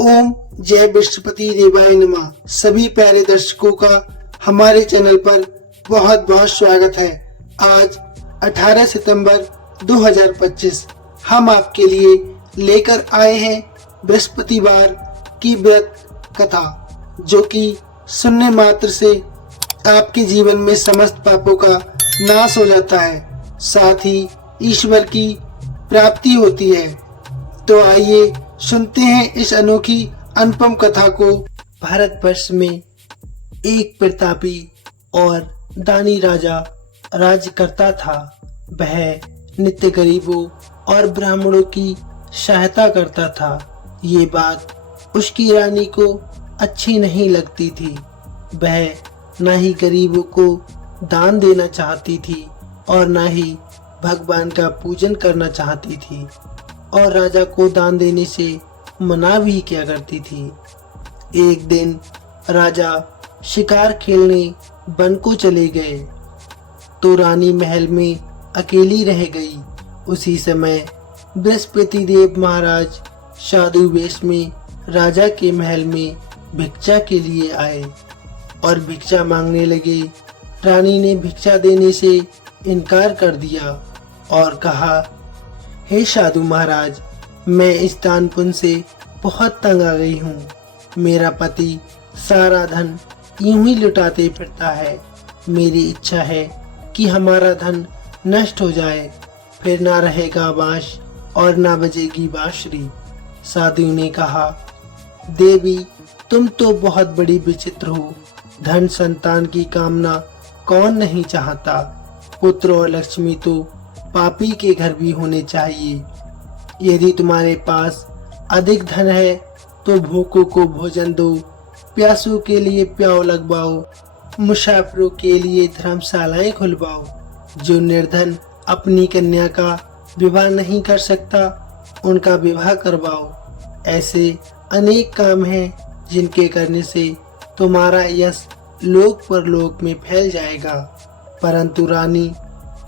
ओम जय बृहस्पति देवाय नमः। सभी प्यारे दर्शकों का हमारे चैनल पर बहुत बहुत स्वागत है। आज 18 सितंबर 2025 हम आपके लिए लेकर आए हैं बृहस्पतिवार की व्रत कथा, जो कि सुनने मात्र से आपके जीवन में समस्त पापों का नाश हो जाता है, साथ ही ईश्वर की प्राप्ति होती है। तो आइए सुनते हैं इस अनोखी अनुपम कथा को। भारतवर्ष में एक प्रतापी और दानी राजा राज्य करता था। वह नित्य गरीबों और ब्राह्मणों की सहायता करता था। ये बात उसकी रानी को अच्छी नहीं लगती थी। वह न ही गरीबों को दान देना चाहती थी और न ही भगवान का पूजन करना चाहती थी, और राजा को दान देने से मना भी किया करती थी। एक दिन राजा शिकार खेलने वन को चले गए तो रानी महल में अकेली रह गई। उसी समय बृहस्पति देव महाराज साधु वेश में राजा के महल में भिक्षा के लिए आए और भिक्षा मांगने लगे। रानी ने भिक्षा देने से इनकार कर दिया और कहा, हे साधु महाराज, मैं इस दान पुण्य से बहुत तंग आ गई हूँ। मेरा पति सारा धन यूं ही लुटाते फिरता है। मेरी इच्छा है कि हमारा धन नष्ट हो जाए, फिर ना रहेगा बांस और ना बजेगी बांसुरी। साधु ने कहा, देवी, तुम तो बहुत बड़ी विचित्र हो। धन संतान की कामना कौन नहीं चाहता। पुत्र और लक्ष्मी तो पापी के घर भी होने चाहिए। यदि तुम्हारे पास अधिक धन है तो भूखों को भोजन दो, प्यासों के लिए प्याऊ लगवाओ, मुसाफिरों के लिए धर्मशालाएं खुलवाओ। जो निर्धन अपनी कन्या का विवाह नहीं कर सकता, उनका विवाह करवाओ। ऐसे अनेक काम हैं जिनके करने से तुम्हारा यश लोक परलोक में फैल जाएगा। परंतु रानी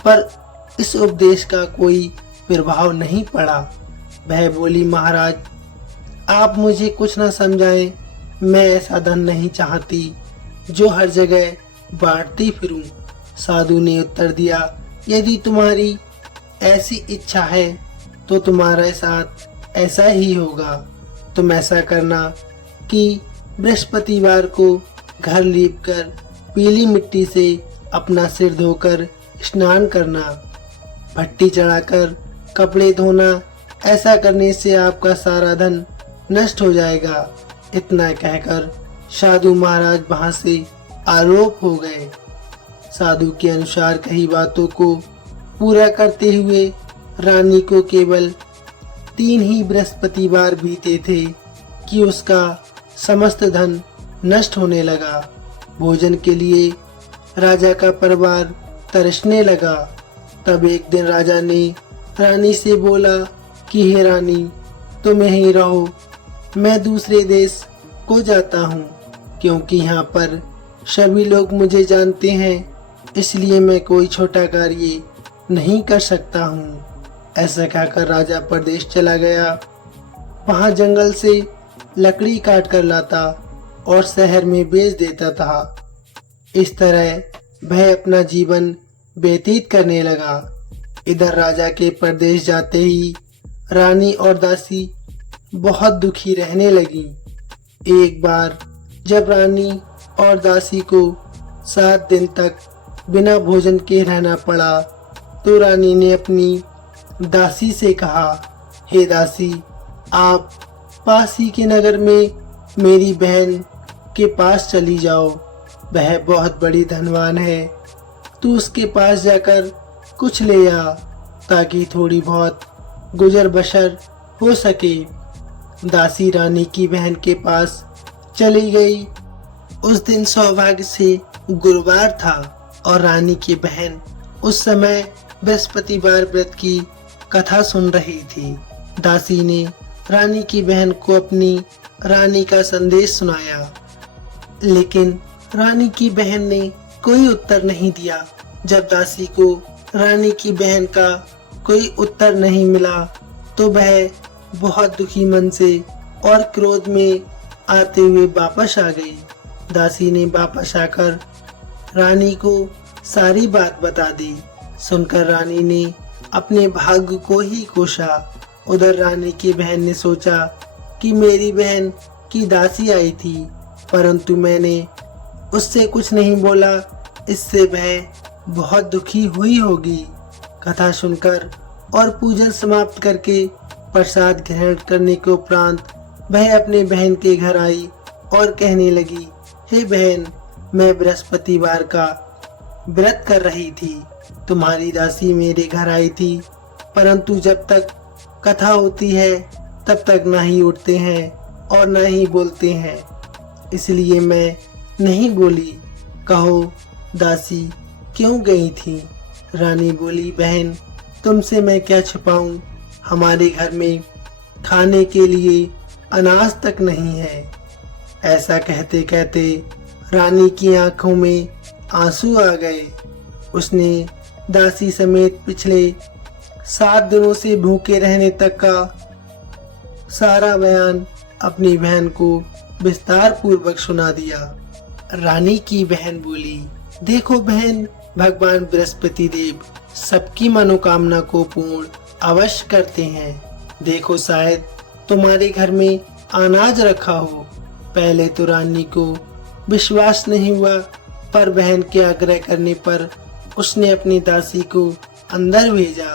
पर इस उपदेश का कोई प्रभाव नहीं पड़ा। वह बोली, महाराज, आप मुझे कुछ न समझाएं। मैं ऐसा धन नहीं चाहती जो हर जगह बांटती फिरूं। साधु ने उत्तर दिया, यदि तुम्हारी ऐसी इच्छा है तो तुम्हारे साथ ऐसा ही होगा। तुम ऐसा करना कि बृहस्पतिवार को घर लीपकर पीली मिट्टी से अपना सिर धोकर स्नान करना, भट्टी चढ़ाकर कपड़े धोना। ऐसा करने से आपका सारा धन नष्ट हो जाएगा। इतना कहकर साधु महाराज वहां से आरोप हो गए। साधु के अनुसार कही बातों को पूरा करते हुए रानी को केवल 3 ही बृहस्पतिवार बीते थे कि उसका समस्त धन नष्ट होने लगा। भोजन के लिए राजा का परिवार तरसने लगा। तब एक दिन राजा ने रानी से बोला कि हे रानी, तुम यहीं रहो, मैं दूसरे देश को जाता हूँ, क्योंकि यहाँ पर सभी लोग मुझे जानते हैं, इसलिए मैं कोई छोटा कार्य नहीं कर सकता हूँ। ऐसा कहकर राजा परदेश चला गया। वहाँ जंगल से लकड़ी काट कर लाता और शहर में बेच देता था। इस तरह वह अपना जीवन व्यतीत करने लगा। इधर राजा के परदेश जाते ही रानी और दासी बहुत दुखी रहने लगी। एक बार जब रानी और दासी को 7 दिन तक बिना भोजन के रहना पड़ा तो रानी ने अपनी दासी से कहा, हे दासी, आप पास ही के नगर में मेरी बहन के पास चली जाओ। वह बहुत बड़ी धनवान है। तू उसके पास जाकर कुछ ले आ ताकि थोड़ी बहुत गुजर बसर हो सके। दासी रानी की बहन के पास चली गई। उस दिन सौभाग्य से गुरुवार था और रानी की बहन उस समय बृहस्पतिवार व्रत की कथा सुन रही थी। दासी ने रानी की बहन को अपनी रानी का संदेश सुनाया, लेकिन रानी की बहन ने कोई उत्तर नहीं दिया। जब दासी को रानी की बहन का कोई उत्तर नहीं मिला तो वह बहुत दुखी मन से और क्रोध में आते हुए वापस आ गई। दासी ने वापस आकर रानी को सारी बात बता दी। सुनकर रानी ने अपने भाग्य को ही कोसा। उधर रानी की बहन ने सोचा कि मेरी बहन की दासी आई थी, परंतु मैंने उससे कुछ नहीं बोला, इससे वह बहुत दुखी हुई होगी। कथा सुनकर और पूजन समाप्त करके प्रसाद ग्रहण करने के उपरांत वह अपने बहन के घर आई और कहने लगी, हे बहन, मैं बृहस्पतिवार का व्रत कर रही थी। तुम्हारी दासी मेरे घर आई थी, परंतु जब तक कथा होती है तब तक ना ही उठते हैं और ना ही बोलते हैं, इसलिए मैं नहीं बोली। कहो दासी क्यों गई थी? रानी बोली, बहन तुमसे मैं क्या छुपाऊं, हमारे घर में खाने के लिए अनाज तक नहीं है। ऐसा कहते कहते रानी की आंखों में आंसू आ गए। उसने दासी समेत पिछले 7 दिनों से भूखे रहने तक का सारा बयान अपनी बहन को विस्तार पूर्वक सुना दिया। रानी की बहन बोली, देखो बहन, भगवान बृहस्पति देव सबकी मनोकामना को पूर्ण अवश्य करते हैं। देखो शायद तुम्हारे घर में अनाज रखा हो। पहले तो रानी को विश्वास नहीं हुआ, पर बहन के आग्रह करने पर उसने अपनी दासी को अंदर भेजा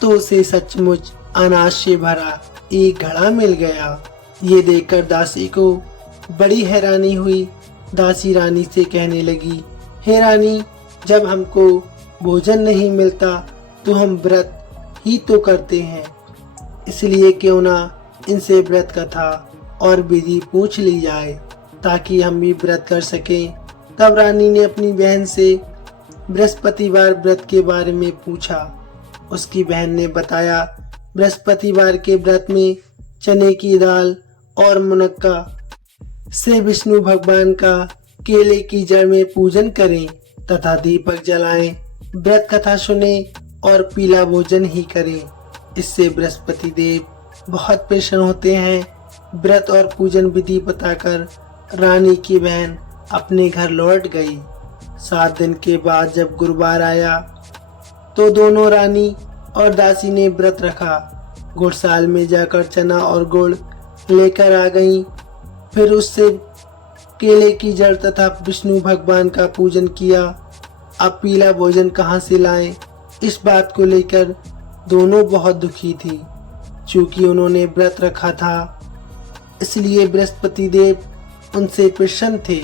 तो उसे सचमुच अनाज से भरा एक घड़ा मिल गया। ये देखकर दासी को बड़ी हैरानी हुई। दासी रानी से कहने लगी, हे रानी, जब हमको भोजन नहीं मिलता तो हम व्रत ही तो करते हैं, इसलिए क्यों ना इनसे व्रत कथा और विधि पूछ ली जाए ताकि हम भी व्रत कर सकें। तब रानी ने अपनी बहन से बृहस्पतिवार व्रत के बारे में पूछा। उसकी बहन ने बताया, बृहस्पतिवार के व्रत में चने की दाल और मुनक्का से विष्णु भगवान का केले की जड़ में पूजन करें तथा दीपक जलाएं, व्रत कथा सुने और पीला भोजन ही करें। इससे बृहस्पति देव बहुत प्रसन्न होते हैं। व्रत और पूजन विधि बताकर रानी की बहन अपने घर लौट गई। 7 दिन के बाद जब गुरुवार आया तो दोनों रानी और दासी ने व्रत रखा। गुड़साल में जाकर चना और गुड़ लेकर आ गईं। फिर उससे केले की जड़ तथा विष्णु भगवान का पूजन किया। अब पीला भोजन कहाँ से लाएं, इस बात को लेकर दोनों बहुत दुखी थी। चूंकि उन्होंने व्रत रखा था इसलिए बृहस्पति देव उनसे प्रसन्न थे,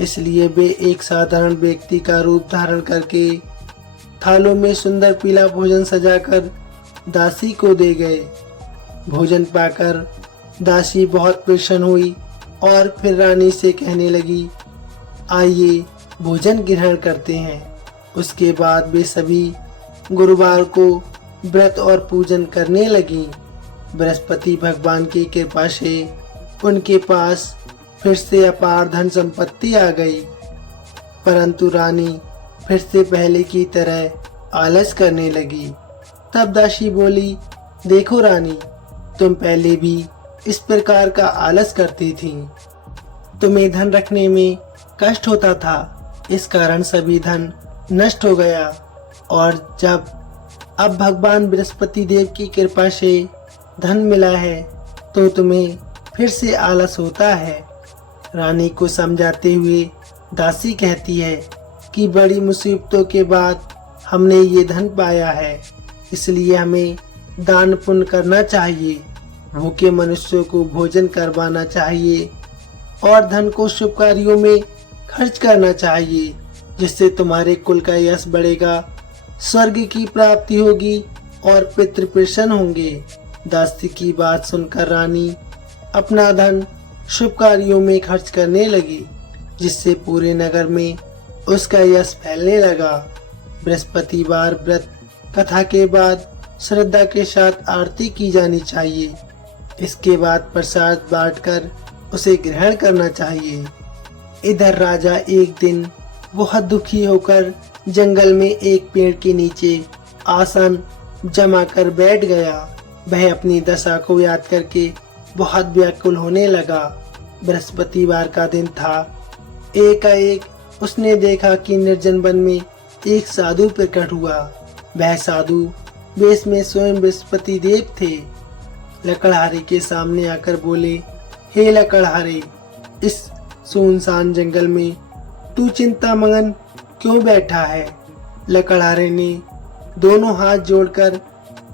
इसलिए वे एक साधारण व्यक्ति का रूप धारण करके थालों में सुंदर पीला भोजन सजाकर दासी को दे गए। भोजन पाकर दासी बहुत प्रसन्न हुई और फिर रानी से कहने लगी, आइए भोजन ग्रहण करते हैं। उसके बाद वे सभी गुरुवार को व्रत और पूजन करने लगी। बृहस्पति भगवान की कृपा से उनके पास फिर से अपार धन संपत्ति आ गई, परंतु रानी फिर से पहले की तरह आलस करने लगी। तब दासी बोली, देखो रानी, तुम पहले भी इस प्रकार का आलस करती थी। तुम्हें धन रखने में कष्ट होता था, इस कारण सभी धन नष्ट हो गया, और जब अब भगवान बृहस्पति देव की कृपा से धन मिला है तो तुम्हें फिर से आलस होता है। रानी को समझाते हुए दासी कहती है कि बड़ी मुसीबतों के बाद हमने ये धन पाया है, इसलिए हमें दान पुण्य करना चाहिए, भूखे मनुष्यों को भोजन करवाना चाहिए और धन को शुभ कार्यों में खर्च करना चाहिए, जिससे तुम्हारे कुल का यश बढ़ेगा, स्वर्ग की प्राप्ति होगी और पितृ प्रसन्न होंगे। दासी की बात सुनकर रानी अपना धन शुभ कार्यों में खर्च करने लगी, जिससे पूरे नगर में उसका यश फैलने लगा। बृहस्पतिवार व्रत कथा के बाद श्रद्धा के साथ आरती की जानी चाहिए। इसके बाद प्रसाद बांटकर उसे ग्रहण करना चाहिए। इधर राजा एक दिन बहुत दुखी होकर जंगल में एक पेड़ के नीचे आसन जमा कर बैठ गया। वह अपनी दशा को याद करके बहुत व्याकुल होने लगा। बृहस्पतिवार का दिन था। एकाएक उसने देखा कि निर्जन वन में एक साधु प्रकट हुआ। वह साधु वेश में स्वयं बृहस्पति देव थे। लकड़हारे के सामने आकर बोले, हे लकड़हारे, इस सुनसान जंगल में तू चिंता मगन क्यों बैठा है? लकड़हारे ने दोनों हाथ जोड़कर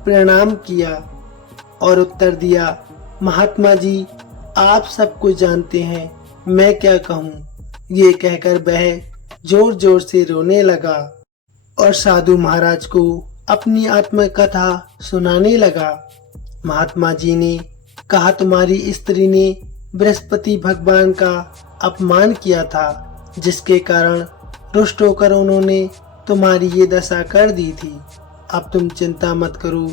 प्रणाम किया और उत्तर दिया, महात्मा जी, आप सब कुछ जानते हैं, मैं क्या कहूँ। ये कहकर वह जोर जोर से रोने लगा और साधु महाराज को अपनी आत्मकथा सुनाने लगा। महात्मा जी ने कहा, तुम्हारी स्त्री ने बृहस्पति भगवान का अपमान किया था, जिसके कारण रुष्ट होकर उन्होंने तुम्हारी ये दशा कर दी थी। अब तुम चिंता मत करो,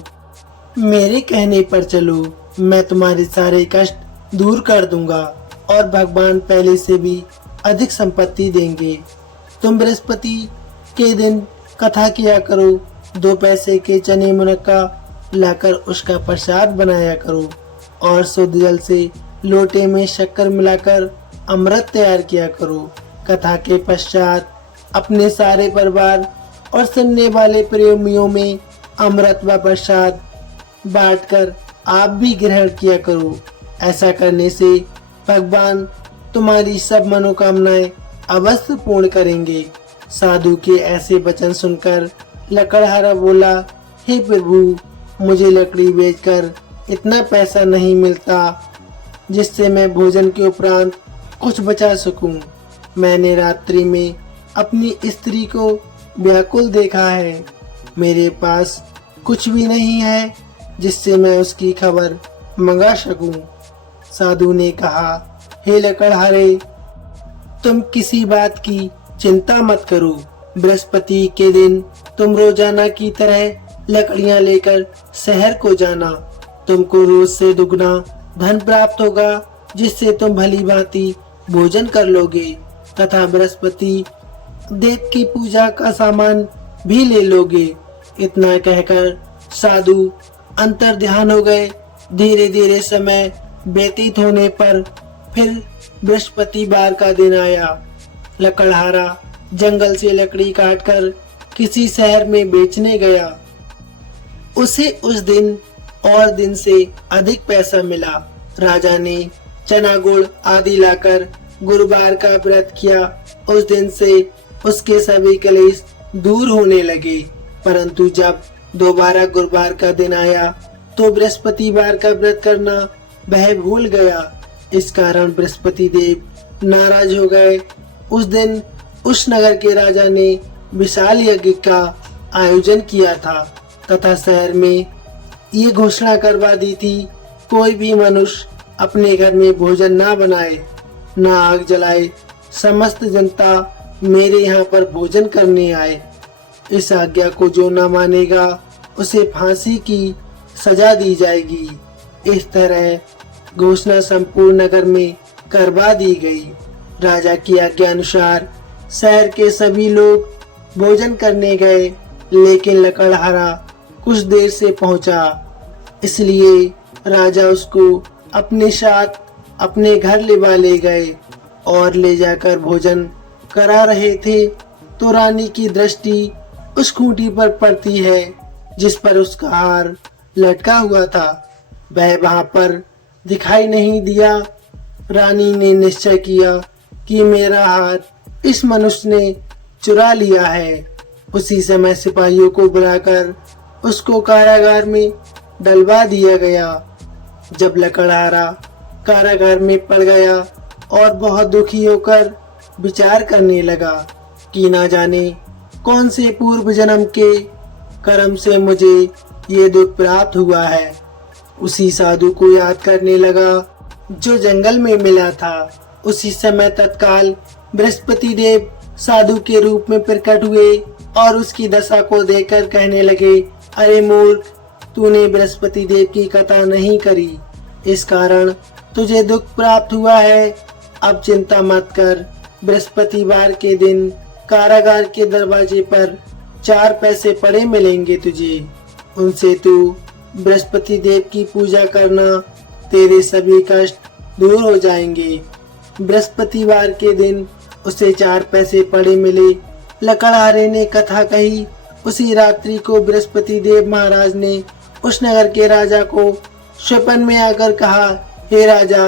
मेरे कहने पर चलो, मैं तुम्हारे सारे कष्ट दूर कर दूंगा और भगवान पहले से भी अधिक संपत्ति देंगे। तुम बृहस्पति के दिन कथा किया करो, 2 पैसे के चने मुनक्का लाकर उसका प्रसाद बनाया करो और शुद्ध जल से लोटे में शक्कर मिलाकर अमृत तैयार किया करो। कथा के पश्चात अपने सारे परिवार और सुनने वाले प्रेमियों में अमृत व प्रसाद बांटकर आप भी ग्रहण किया करो। ऐसा करने से भगवान तुम्हारी सब मनोकामनाएं अवश्य पूर्ण करेंगे। साधु के ऐसे वचन सुनकर लकड़हारा बोला, हे प्रभु, मुझे लकड़ी बेचकर इतना पैसा नहीं मिलता जिससे मैं भोजन के उपरांत कुछ बचा सकूं। मैंने रात्रि में अपनी स्त्री को व्याकुल देखा है। मेरे पास कुछ भी नहीं है जिससे मैं उसकी खबर मंगा सकूं। साधु ने कहा, हे लकड़हारे, तुम किसी बात की चिंता मत करो। बृहस्पति के दिन तुम रोजाना की तरह लकड़ियां लेकर शहर को जाना। तुमको रोज से दुगना धन प्राप्त होगा, जिससे तुम भली भांति भोजन कर लोगे तथा बृहस्पति देव की पूजा का सामान भी ले लोगे। इतना कहकर साधु अंतर ध्यान हो गए। धीरे धीरे समय व्यतीत होने पर फिर बृहस्पतिवार का दिन आया। लकड़हारा जंगल से लकड़ी काटकर किसी शहर में बेचने गया। उसे उस दिन और दिन से अधिक पैसा मिला। राजा ने चना गुड़ आदि लाकर गुरुवार का व्रत किया। उस दिन से उसके सभी कलेश दूर होने लगे। परंतु जब दोबारा गुरुवार का दिन आया तो बृहस्पतिवार का व्रत करना वह भूल गया। इस कारण बृहस्पति देव नाराज हो गए। उस दिन उस नगर के राजा ने विशाल यज्ञ का आयोजन किया था तथा शहर में ये घोषणा करवा दी थी, कोई भी मनुष्य अपने घर में भोजन ना बनाए, ना आग जलाए। समस्त जनता मेरे यहाँ पर भोजन करने आए। इस आज्ञा को जो न मानेगा उसे फांसी की सजा दी जाएगी। इस तरह घोषणा संपूर्ण नगर में करवा दी गई। राजा की आज्ञा अनुसार शहर के सभी लोग भोजन करने गए, लेकिन लकड़हारा कुछ देर से पहुंचा। इसलिए राजा उसको अपने साथ अपने घर ले गए और ले जाकर भोजन करा रहे थे तो रानी की दृष्टि उस खूंटी पर पड़ती है जिस पर उसका हार लटका हुआ था। वह वहां पर दिखाई नहीं दिया। रानी ने निश्चय किया कि मेरा हार इस मनुष्य ने चुरा लिया है। उसी समय सिपाहियों को बुलाकर उसको कारागार में डलवा दिया गया। जब लकड़हारा कारागार में पड़ गया और बहुत दुखी होकर विचार करने लगा कि ना जाने कौन से पूर्व जन्म के कर्म से मुझे ये दुख प्राप्त हुआ है। उसी साधु को याद करने लगा जो जंगल में मिला था। उसी समय तत्काल बृहस्पति देव साधु के रूप में प्रकट हुए और उसकी दशा को देखकर कहने लगे, अरे मूर्ख, तूने बृहस्पति देव की कथा नहीं करी, इस कारण तुझे दुख प्राप्त हुआ है। अब चिंता मत कर। बृहस्पतिवार के दिन कारागार के दरवाजे पर 4 पैसे पड़े मिलेंगे तुझे। उनसे तू बृहस्पति देव की पूजा करना तेरे सभी कष्ट दूर हो जाएंगे। बृहस्पतिवार के दिन उसे 4 पैसे पड़े मिले। लकड़हारे ने कथा कही। उसी रात्रि को बृहस्पति देव महाराज ने उस नगर के राजा को स्वप्न में आकर कहा, हे राजा,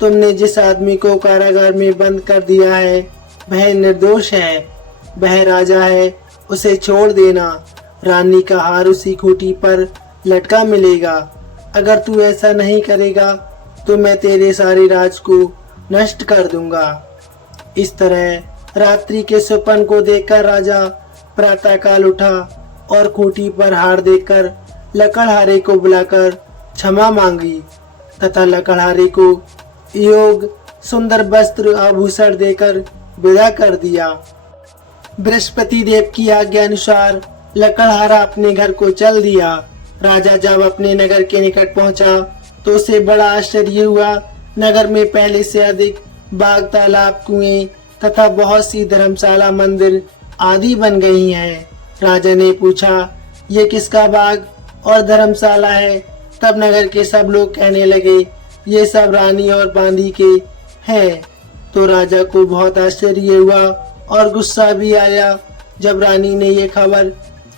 तुमने जिस आदमी को कारागार में बंद कर दिया है वह निर्दोष है, वह राजा है, उसे छोड़ देना। रानी का हार उसी खूंटी पर लटका मिलेगा। अगर तू ऐसा नहीं करेगा तो मैं तेरे सारे राज को नष्ट कर दूंगा। इस तरह रात्रि के स्वप्न को देखकर राजा प्रातःकाल उठा और खूंटी पर हार देखकर लकड़हारे को बुलाकर क्षमा मांगी तथा लकड़हारे को योग सुंदर वस्त्र आभूषण देकर विदा कर दिया। बृहस्पति देव की आज्ञा अनुसार लकड़हारा अपने घर को चल दिया। राजा जब अपने नगर के निकट पहुंचा तो उसे बड़ा आश्चर्य हुआ। नगर में पहले से अधिक बाग, तालाब, कुएं तथा बहुत सी धर्मशाला, मंदिर आदि बन गई हैं। राजा ने पूछा, ये किसका बाग और धर्मशाला है? तब नगर के सब लोग कहने लगे, ये सब रानी और बांदी के हैं। तो राजा को बहुत आश्चर्य हुआ और गुस्सा भी आया। जब रानी ने ये खबर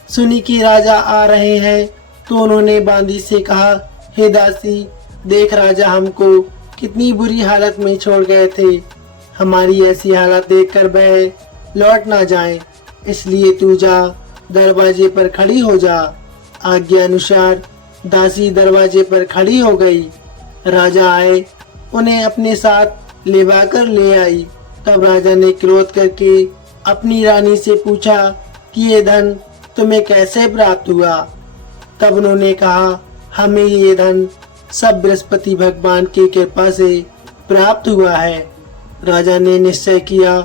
सुनी कि राजा आ रहे हैं तो उन्होंने बांदी से कहा, हे दासी, देख राजा हमको कितनी बुरी हालत में छोड़ गए थे। हमारी ऐसी हालत देखकर वह लौट ना जाए, इसलिए तू जा, दरवाजे पर खड़ी हो जा। आज्ञा अनुसार दासी दरवाजे पर खड़ी हो गई। राजा आए, उन्हें अपने साथ लेवाकर ले आई। तब राजा ने क्रोध करके अपनी रानी से पूछा कि ये धन तुम्हें कैसे प्राप्त हुआ? तब उन्होंने कहा, हमें ये धन सब बृहस्पति भगवान की कृपा से प्राप्त हुआ है। राजा ने निश्चय किया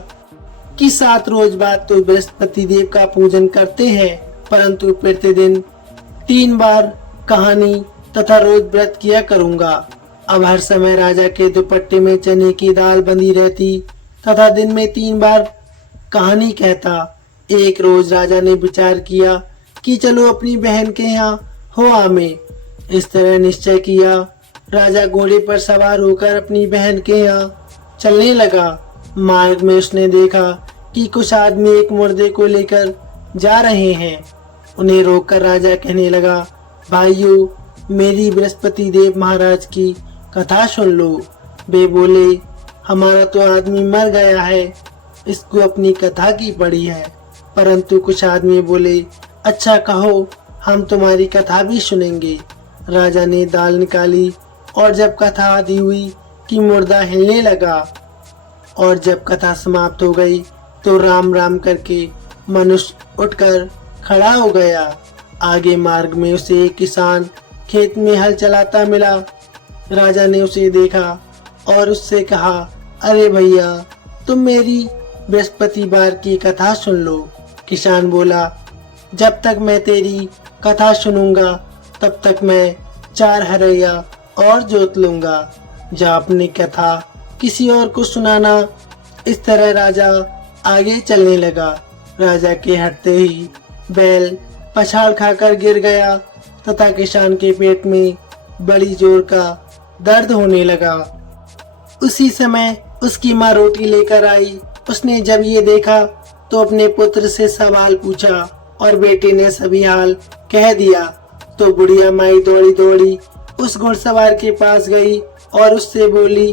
कि 7 रोज बाद तो बृहस्पति देव का पूजन करते हैं, परंतु प्रतिदिन 3 बार कहानी तथा रोज व्रत किया करूंगा। अब हर समय राजा के दुपट्टे में चने की दाल बंधी रहती तथा दिन में 3 बार कहानी कहता। एक रोज राजा ने विचार किया कि चलो अपनी बहन के यहाँ हो आमे। इस तरह निश्चय किया। राजा घोड़े पर सवार होकर अपनी बहन के यहाँ चलने लगा। मार्ग में उसने देखा कि कुछ आदमी एक मुर्दे को लेकर जा रहे हैं। उन्हें रोककर राजा कहने लगा, भाइयों, मेरी बृहस्पति देव महाराज की कथा सुन लो। वे बोले, हमारा तो आदमी मर गया है, इसको अपनी कथा की पड़ी है। परंतु कुछ आदमी बोले, अच्छा कहो, हम तुम्हारी कथा भी सुनेंगे। राजा ने दाल निकाली और जब कथा आदि हुई कि मुर्दा हिलने लगा और जब कथा समाप्त हो गई तो राम राम करके मनुष्य उठकर खड़ा हो गया। आगे मार्ग में उसे एक किसान खेत में हल चलाता मिला। राजा ने उसे देखा और उससे कहा, अरे भैया, तुम मेरी बृहस्पतिवार की कथा सुन लो। किसान बोला, जब तक मैं तेरी कथा सुनूंगा तब तक मैं 4 हरैया और जोत लूंगा। जा अपनी कथा किसी और को सुनाना। इस तरह राजा आगे चलने लगा। राजा के हटते ही बैल पछाड़ खाकर गिर गया तथा किसान के पेट में बड़ी जोर का दर्द होने लगा। उसी समय उसकी माँ रोटी लेकर आई। उसने जब ये देखा तो अपने पुत्र से सवाल पूछा और बेटे ने सभी हाल कह दिया। तो बुढ़िया माई दौड़ी दौड़ी उस घुड़सवार के पास गई और उससे बोली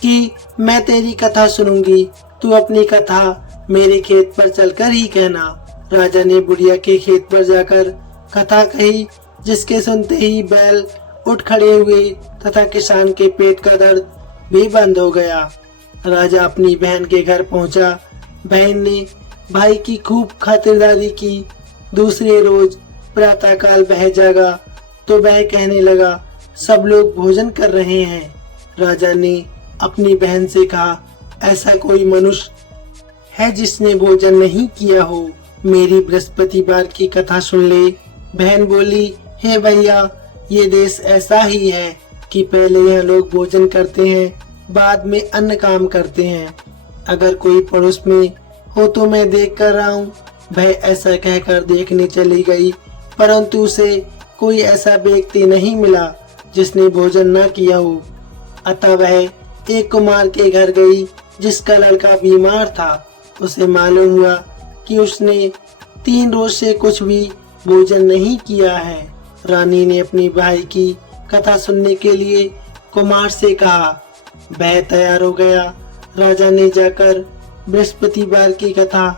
कि मैं तेरी कथा सुनूंगी, तू अपनी कथा मेरे खेत पर चलकर ही कहना। राजा ने बुढ़िया के खेत पर जाकर कथा कही, जिसके सुनते ही बैल उठ खड़े हुए तथा किसान के पेट का दर्द भी बंद हो गया। राजा अपनी बहन के घर पहुंचा। बहन ने भाई की खूब खातिरदारी की। दूसरे रोज प्रातःकाल वह जागा तो वह कहने लगा, सब लोग भोजन कर रहे हैं। राजा ने अपनी बहन से कहा, ऐसा कोई मनुष्य है जिसने भोजन नहीं किया हो? मेरी बृहस्पतिवार की कथा सुन ले। बहन बोली, हे भैया, ये देश ऐसा ही है कि पहले यह लोग भोजन करते हैं, बाद में अन्य काम करते हैं। अगर कोई पड़ोस में हो तो मैं देख कर रहा हूँ। वह ऐसा कहकर देखने चली गई, परंतु उसे कोई ऐसा व्यक्ति नहीं मिला जिसने भोजन न किया हो। अतः वह एक कुमार के घर गई जिसका लड़का बीमार था। उसे मालूम हुआ कि उसने 3 रोज से कुछ भी भोजन नहीं किया है। रानी ने अपनी भाई की कथा सुनने के लिए कुमार से कहा। वह तैयार हो गया। राजा ने जाकर बृहस्पतिवार की कथा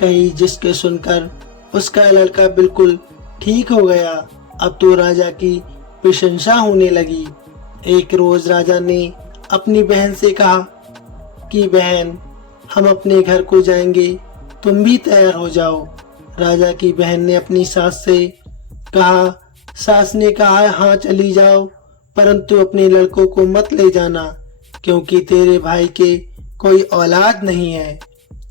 कही, जिसके सुनकर उसका लड़का बिल्कुल ठीक हो गया। अब तो राजा की प्रशंसा होने लगी। एक रोज राजा ने अपनी बहन से कहा कि बहन, हम अपने घर को जाएंगे, तुम भी तैयार हो जाओ। राजा की बहन ने अपनी सास से कहा। सास ने कहा, हाँ चली जाओ, परंतु अपने लड़कों को मत ले जाना, क्योंकि तेरे भाई के कोई औलाद नहीं है।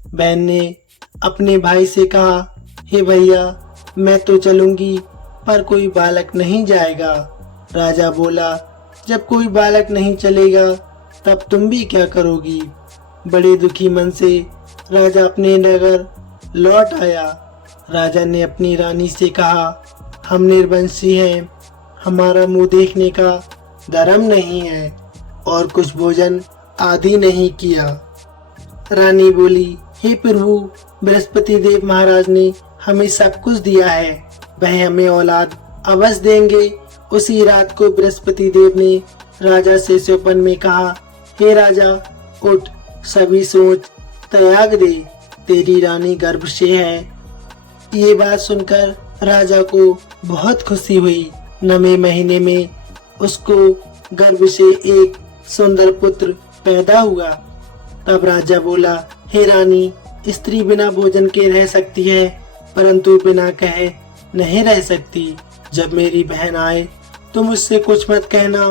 बहन ने अपने भाई से कहा, हे भैया, मैं तो चलूंगी, पर कोई बालक नहीं जाएगा। राजा बोला, जब कोई बालक नहीं चलेगा तब तुम भी क्या करोगी। बड़े दुखी मन से राजा अपने नगर लौट आया। राजा ने अपनी रानी से कहा, हम निर्वंशी हैं, हमारा मुंह देखने का धर्म नहीं है और कुछ भोजन आदि नहीं किया। रानी बोली, हे प्रभु, बृहस्पति देव महाराज ने हमें सब कुछ दिया है, वह हमें औलाद अवश्य देंगे। उसी रात को बृहस्पति देव ने राजा से स्वप्न में कहा, हे राजा, उठ, सभी सोच त्याग दे, तेरी रानी गर्भ से है। ये बात सुनकर राजा को बहुत खुशी हुई। 9वें महीने में उसको गर्भ से एक सुंदर पुत्र पैदा हुआ। तब राजा बोला, हे रानी, स्त्री बिना भोजन के रह सकती है, परंतु बिना कहे नहीं रह सकती। जब मेरी बहन आए तो मुझसे कुछ मत कहना।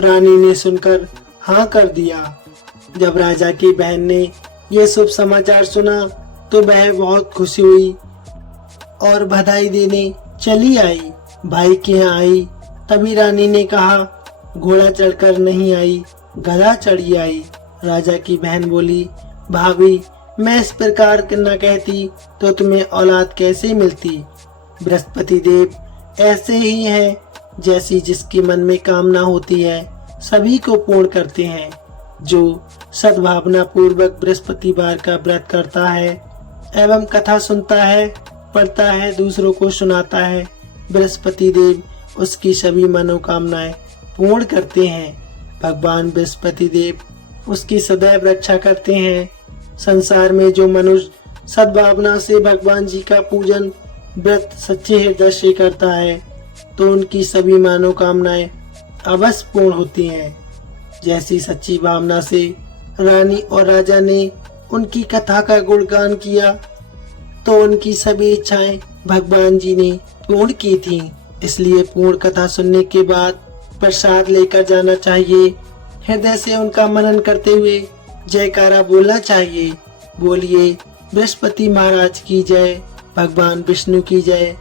रानी ने सुनकर हाँ कर दिया। जब राजा की बहन ने यह शुभ समाचार सुना तो वह बहुत खुशी हुई और बधाई देने चली आई। भाई के यहाँ आई, तभी रानी ने कहा, घोड़ा चढ़कर नहीं आई, गधा चढ़ी आई। राजा की बहन बोली, भाभी, मैं इस प्रकार न कहती तो तुम्हें औलाद कैसे मिलती। बृहस्पति देव ऐसे ही है, जैसी जिसके मन में कामना होती है सभी को पूर्ण करते हैं। जो सद्भावना पूर्वक बृहस्पतिवार का व्रत करता है एवं कथा सुनता है, पढ़ता है, दूसरों को सुनाता है, बृहस्पति देव उसकी सभी मनोकामनाएं पूर्ण करते हैं। भगवान बृहस्पति देव उसकी सदैव रक्षा करते हैं। संसार में जो मनुष्य सद्भावना से भगवान जी का पूजन व्रत सच्चे हृदय से करता है तो उनकी सभी मनोकामनाएं अवश्य पूर्ण होती हैं। जैसी सच्ची भावना से रानी और राजा ने उनकी कथा का गुणगान किया तो उनकी सभी इच्छाएं भगवान जी ने पूर्ण की थीं। इसलिए पूर्ण कथा सुनने के बाद प्रसाद लेकर जाना चाहिए। हृदय से उनका मनन करते हुए जयकारा बोलना चाहिए। बोलिए बृहस्पति महाराज की जय, भगवान विष्णु की जय,